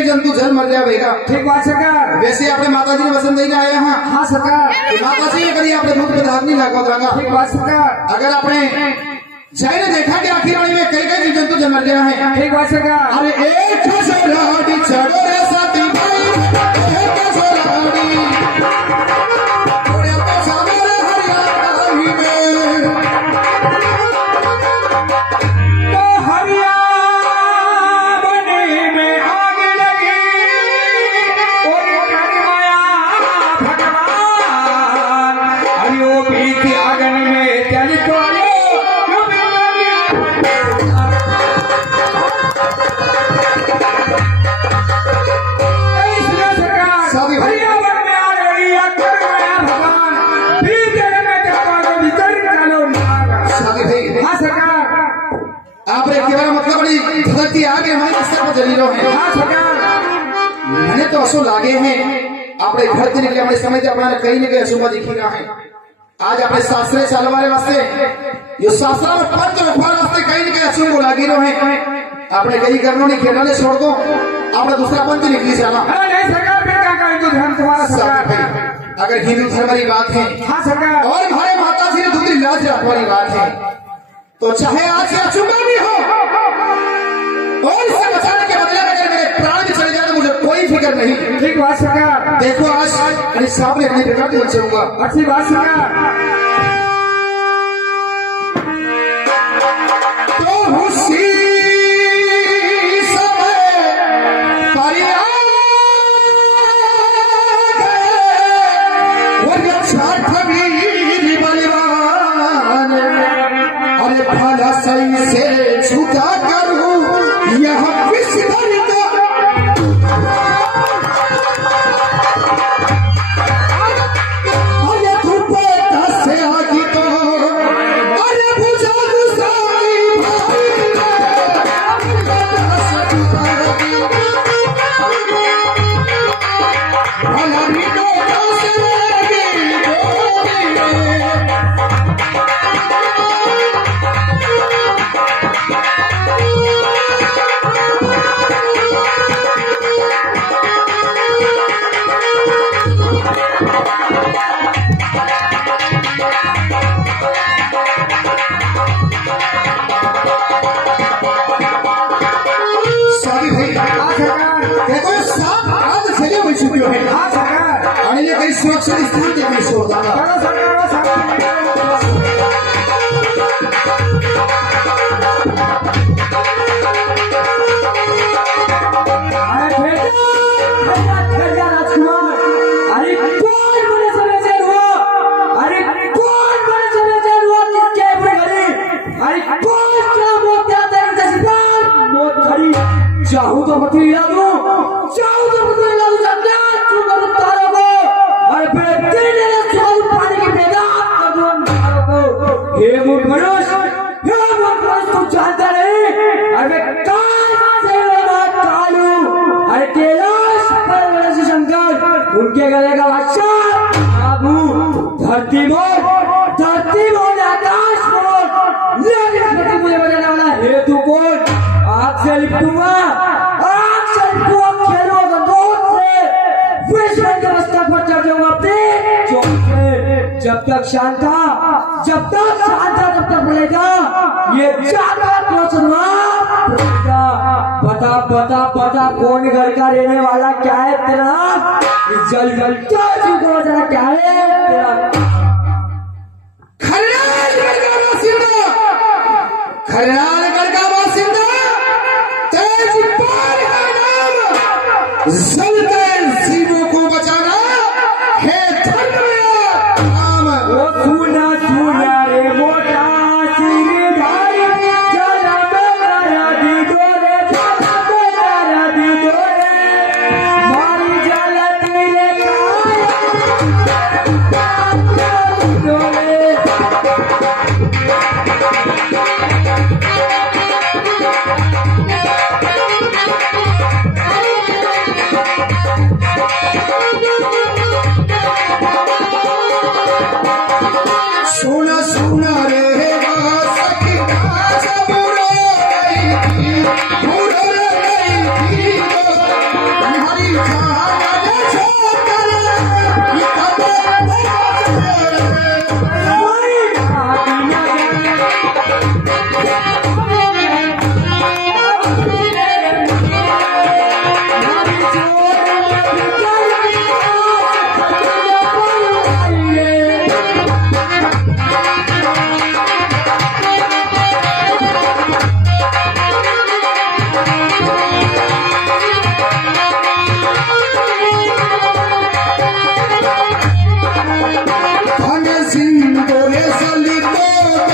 जंतु जल मर जाए भैया। ठीक बात सरकार। वैसे आपने माता जी ने वसंत देने आए हैं। हाँ सरकार। माता जी ने कभी आपने दूध पदार्थ नहीं लगा। ठीक बात सरकार। अगर आपने जय ने देखा कि आखिर में कई कई जीव जंतु जल मर गया है। ठीक बात सरकार। अरे एक चढ़ो रे साथी भाई, एक सोलाड़ी आगे हमारे स्तर पर जलीलो है। मैंने तो असो लागे हैं अपने घर से निकले अपने समय से अपना कहीं न कहीं अशुभ दिखेगा है। आज अपने शास्त्र चालू वाले वास्ते यो शास्त्र में पंच व्यवहार वास्ते कहीं न कहीं अशुभ लागे रो है। आपने कहीं करनो नहीं खेलना नहीं छोड़ दो, आपने दूसरा पंच निकली जाना। नहीं सरकार फिर क्या करें तो धर्म तुम्हारा सरकार। अगर हिंदू धर्म वाली बात है हाँ सरकार, और हमारे माता जी ने दूसरी लाज रखवाली बात है, तो चाहे आज या चुम्बा भी हो और इसे बचाने के बदले अगर मेरे प्राण भी चले जाए तो मुझे कोई फिक्र नहीं। ठीक बात सरकार। देखो आज अरे साहब ने अपनी प्रकार की बचाऊंगा। अच्छी बात सरकार। तो उसी समय परिया वो छठ भी बलिवान, अरे भला सही से छूटा करूं यह विश्व सुरक्षित स्थान देखने से होता है। चाहू तो भतीजा दू, चाहू तो भतीजा दू, पानी की हे मूर्ख तू जानता नहीं, अरे अरे कैलाश पर शंकर उनके गले का बादशाह बाबू, धरती बोल आकाश बोल, लेकिन मुझे बजाने वाला हेतु कौन? आग से लिपटूंगा, खेलो विश्व के मस्तक पर चढ़ जाऊंगा अपने जब तक शांत था, जब तक बोलेगा ये पता कौन घर का रहने वाला, क्या है तेरा जल क्या है तेरा? खरनालगढ़ का बासिंदा तेजपाल का नाम, सुल्तान जीवों को बचाना है धर्म नाम। वो सुना रे मोटा सिरधारी, चला मेरा दी दोरे, मारी जाला तेरे सुना सुना रे सखी जब रो रही थी तुम्हारी जान छोड़कर सिंदूर सली तो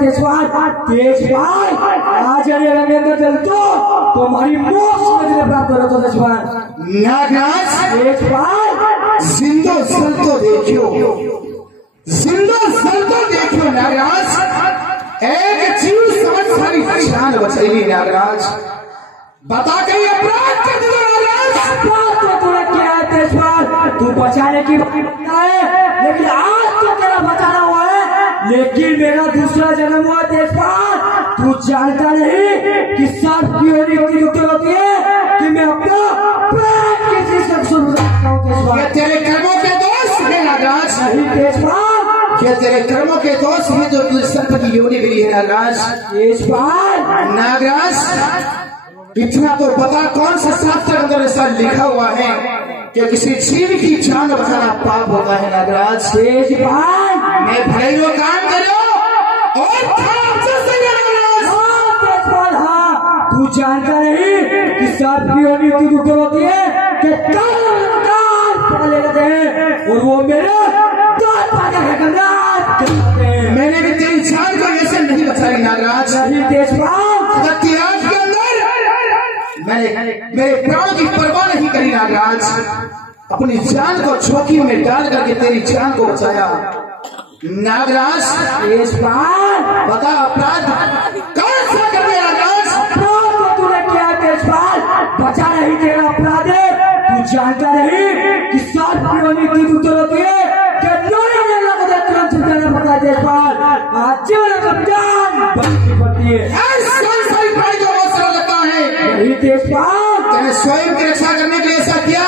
तेजपाल तेजपाल आज अरे रंगेंद्र जल तो तुम्हारी मोक्ष में प्राप्त करो तो तेजपाल नागराज तेजपाल जिंदो सल तो देखियो, जिंदो सल तो देखियो नागराज, एक जीव समझ सारी जान बचाई नागराज, बता कहीं अपराध कर दिया नागराज। अपराध तो तूने किया है तेजपाल, तू बचाने की बात करता है लेकिन आज तो तेरा बचाना हुआ है, लेकिन मेरा दूसरा जन्म हुआ तेजपाल। तू जानता नहीं कि सांप की होनी होती है कि मैं अपना प्राण किसी से सुन सकता हूँ तेजपाल। ये तेरे कर्मों के दोष है नागराज, नहीं तेजपाल, ये तेरे कर्मों के दोष है जो तुझे सर्प की योनि मिली है नागराज। तेजपाल नागराज इतना तो पता कौन सा शास्त्र के अंदर ऐसा लिखा हुआ है कि किसी जीव की जान बचाना पाप होता है नागराज। तेजपाल मैं भले ही वो काम करो और तेजपाल हाँ, तू जानता नहीं कि सांप की होनी होती है कि काल लेते हैं और वो मेरे मैंने भी तेरी जान को ऐसे नहीं बचाई नागराज। नहीं तेजपाल आज के अंदर मैंने मेरे प्राण की परवाह नहीं करी नागराज, अपनी जान को जोखिम में डाल करके तेरी जान को बचाया नागराज। तेजपाल बता अपराध कौन सा कर दिया नागराज? अपराध तो तूने किया तेजपाल, बचा नहीं तेरा अपराध है। तू जानता नहीं कि सांप की होनी होती है कि तुरंत छुटाना पड़ता है तेजपाल। आज जीवन का जान बचनी पड़ती है। नहीं तेजपाल, तेरे स्वयं की रक्षा करने के लिए ऐसा किया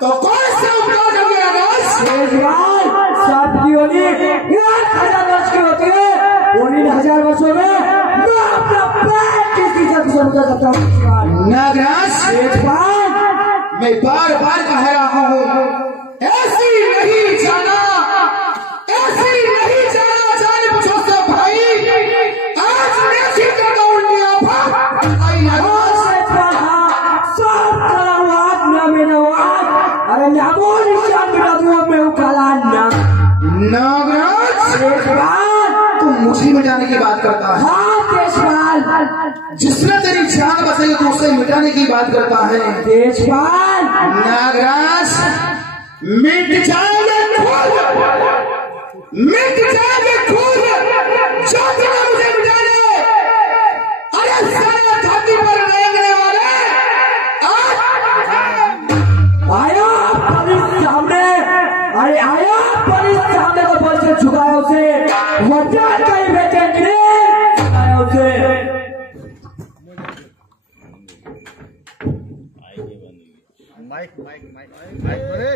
तो कौन सा उपकार कर दिया नागराज? तेजपाल सांप की होनी 1000 वर्ष की होती है, उन 1000 वर्षों में मैं अपना प्राण किसी से समझा सकता हूँ नागराज। तेजपाल मैं बार बार कह रहा हूँ ऐसी नहीं जाना, ऐसी नहीं जाना जान पूछो से भाई, आज मैं सीधा दौड़ लिया भाई नागराज। अरे नागराज तुम मुझे मिटाने की बात करता है। हाँ तेजपाल, जिसने तेरी जान बचाई तो उसे मिटाने की बात करता है तेजपाल। नागराज मिट जाएंगे खुद, मिट जाएंगे खुद जो तेरा मुझे मिटाने। अरे सारा धरती पर रेंगने वाले आया पुलिस सामने, अरे आया पुलिस सामने को बोल के झुकाया उसे, वरदान कहीं बेचे के लिए झुकाया उसे। माइक माइक माइक माइक बोले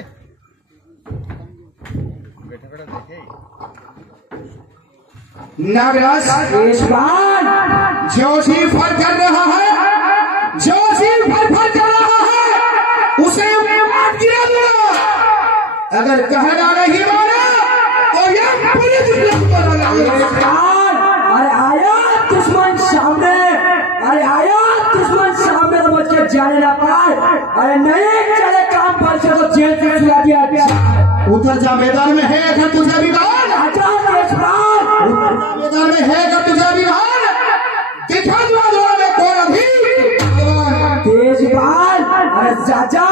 बैठा बैठा देखे नागराज तेजपाल जो जी फल कर रहा है, जो जी फल कर रहा है उसे मैं मार गिरा दूंगा। अगर कहना नहीं माना तो यह पुलिस तेजपाल, अरे आया दुश्मन सामने, अरे आया दुश्मन सामने तो बच के जाने ना पाए। अरे नहीं चले काम पर से तो जेल से छुड़ा दिया। उधर जा मैदान में है अगर तुझे भी तेजपाल, मैदान में है अगर तुझे भी दिखा दूंगा कौन अभी तेजपाल। अरे चाचा,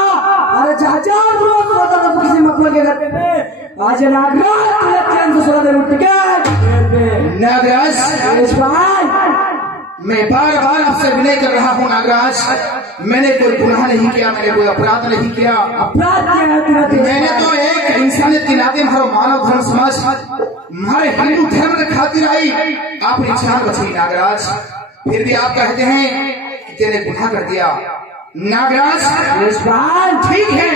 अरे चाचा रोज रोता था किसी मतलब के घर पे, आज नागराज चैन से सोना दे उठ के नागराज। तेजपाल मैं बार बार आपसे विनय कर रहा हूँ नागराज, मैंने कोई गुनाह नहीं किया, मैंने कोई अपराध नहीं किया। अपराध क्या है तेरा? मैंने तो एक इंसानियत के नाते हमारे मानव धर्म समाज, हमारे हिंदू धर्म के खातिर आई आपने जान बचाई नागराज, फिर भी आप कहते हैं कि तेरे गुनाह कर दिया नागराज। तेजपाल ठीक है,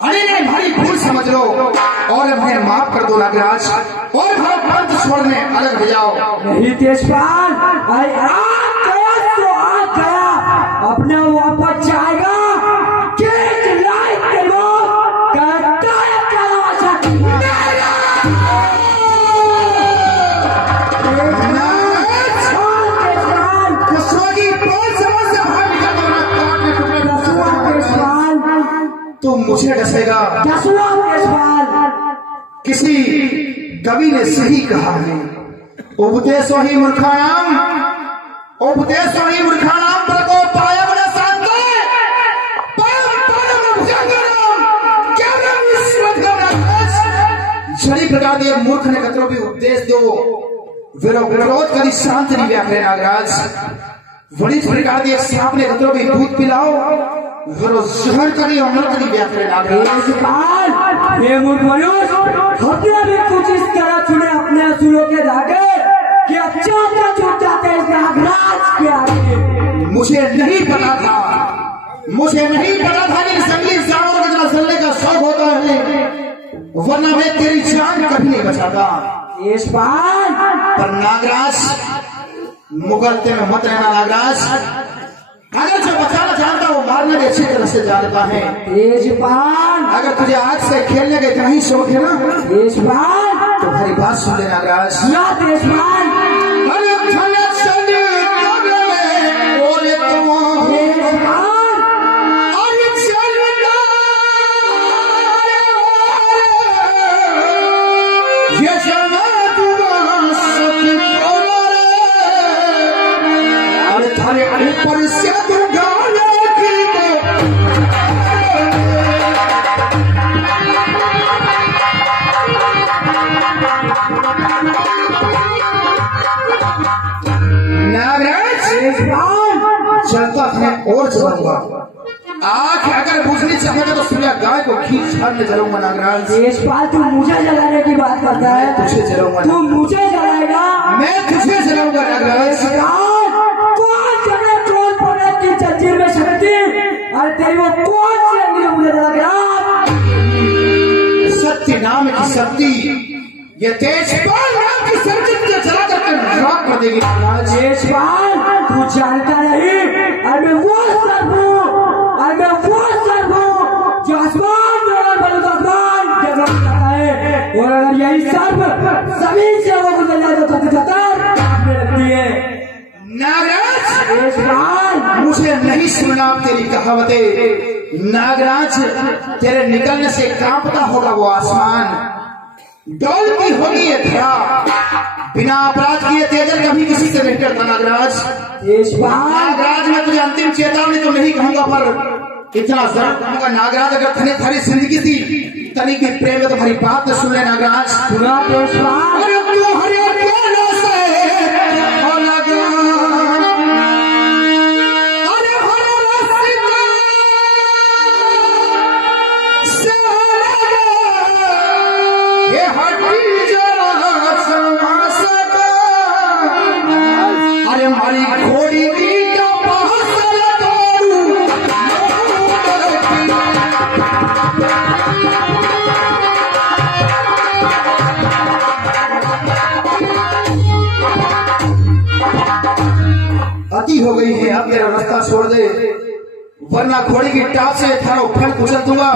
अरे नहीं भारी भूल समझ लो और हमें माफ कर दो नागराज, और हम पंथ छोड़ने अलग हो जाओ। नहीं तेजपाल, अरे आ गया तो आ गया, अपने वापस जाएगा केक लाइट के लोग करता है तमाशा। तो मुझे डसेगा। तेजपाल किसी कवि ने सही कहा है, उपदेशो ही मूर्खाणाम प्रकोपाय बड़ा शांत छड़ी प्रकार दिए मूर्ख ने कतरो भी उपदेश दो विरोध करी शांत नहीं व्याख्या नागराज बड़ी प्रकार दिए सांप ने कतरो भी दूध पिलाओ विरोध शहर करी अमल करी व्याख्या नागराज ये मूर्ख मनुष्य हमने भी कुछ इस तरह चुने अपने असुरों के धागे कि अच्छा क्या छूट जाते हैं नागराज के आगे। मुझे नहीं पता था कि जंगली जानवर का जरा चलने का शौक होता है, वरना मैं तेरी जान कभी नहीं बचाता। पर नागराज मुगलते में मत रहना नागराज, अगर जो बचाना जानता वो मारने में अच्छी तरह से जानता है। अगर तुझे आज से खेलने का इतना ही शौक है ना तो हमारी बात सुन ले नागराज। चलता है और चलूंगा, आँख अगर बुझनी चाहेगा तो सूर्या गाय को खींच छाड़ में जलाऊंगा नागराज। देशपाल तू मुझे जलाने की बात करता है, तुझे जलाऊंगा, तू मुझे जलाएगा, मैं तुझे जलाऊंगा नागराज। कौन जगह कौन पड़े की जंजीर में शक्ति और तेरी वो कौन सी अंगी मुझे जलाएगा? सत्य नाम की शक्ति, ये तेजपाल नाम की शक्ति तुझे जला करके राख कर देगी। देशपाल तू जानता नहीं, और मैं वो सर्प हूँ जो आसमान में बलुदान जगह जाता है, और अगर यही सर्प सभी सेवों को जला तो लगती है। नागराज मुझे नहीं सुनना तेरी कहावतें। नागराज तेरे निकलने से कांपता होगा वो आसमान, डोलती होगी ये धरा, बिना अपराध किए तेजल कभी किसी से नहीं डरता नागराज। नागराज मैं तुझे अंतिम चेतावनी तो नहीं कहूंगा, पर इतना जरूर कहूंगा नागराज, अगर तने थारी जिंदगी थी तनी की प्रेम में तुम्हारी बात न सुन ले नागराज। हमारी घोड़ी अति हो गई है, अब मेरा रास्ता छोड़ दे, वरना घोड़ी की टाप से थारा फल कुचल दूंगा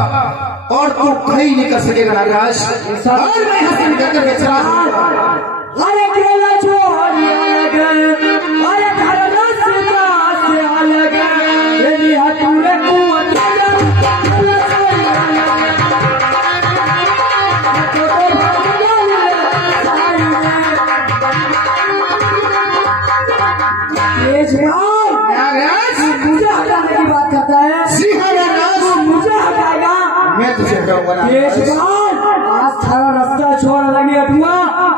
और तू कहीं नहीं कर सकेगा नागराज। और मैं हंसी निकलकर बेचरा अरे केला छोड़ अरे धरना से अलग यदि हटूरे कुआं मुझे हटाने की बात करता है, मुझे हटाएगा, मैं तुझे हटाऊंगा। आज सारा रास्ता छोड़ लगे हटूंगा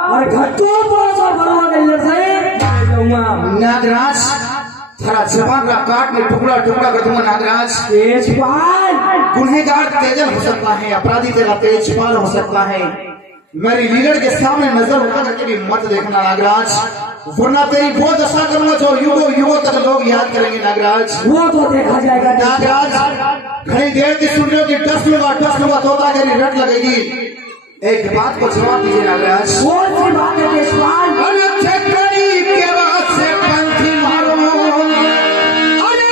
और घर को नागराज थारा जबान का काट में टुकड़ा टुकड़ा कर दूंगा नागराज। गुनहगार तेजल हो सकता है, अपराधी तेरा तेजपाल हो सकता है, मेरी लीलड़ के सामने नजर उठा करके भी मत देखना नागराज, वरना तेरी वो दशा करूंगा जो युगों तक लोग याद करेंगे नागराज। वो तो देखा जाएगा नागराज। घड़ी देर की सुन रहे हो कि टस लूंगा तोता तेरी रट लगेगी। एक बात को जवाब दीजिए नागराज। कौन सी बात है देशपाल? के बाद से पंथी मारो, अरे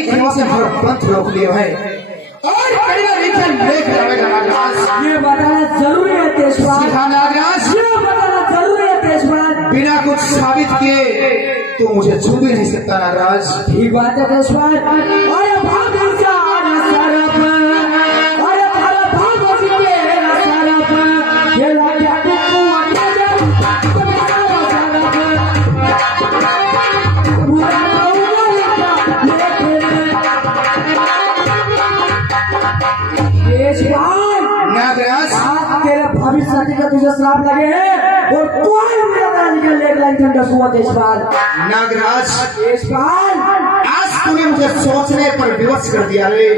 बड़ी खेमा से हर पंथ रोक लियो है और कड़िया लिखन लेख जावेगा नागराज। ये बताना जरूरी है तेजपाल, हाँ नागराज, ये बताना जरूरी है तेजपाल। बिना कुछ साबित किए तो मुझे छू भी नहीं सकता नागराज। ठीक बात है तेजपाल। अरे भाग जा सरप, अरे थारा भाग के सरप, ये लाया को आजा नागराज, तेरे भविष्य का तुझे श्राप लगे हैं और कोई मेरा निकल लेकर लाइन ठंडा हुआ तेजपाल। नागराज, तेजपाल आज तूने मुझे सोचने पर विवश कर दिया रे।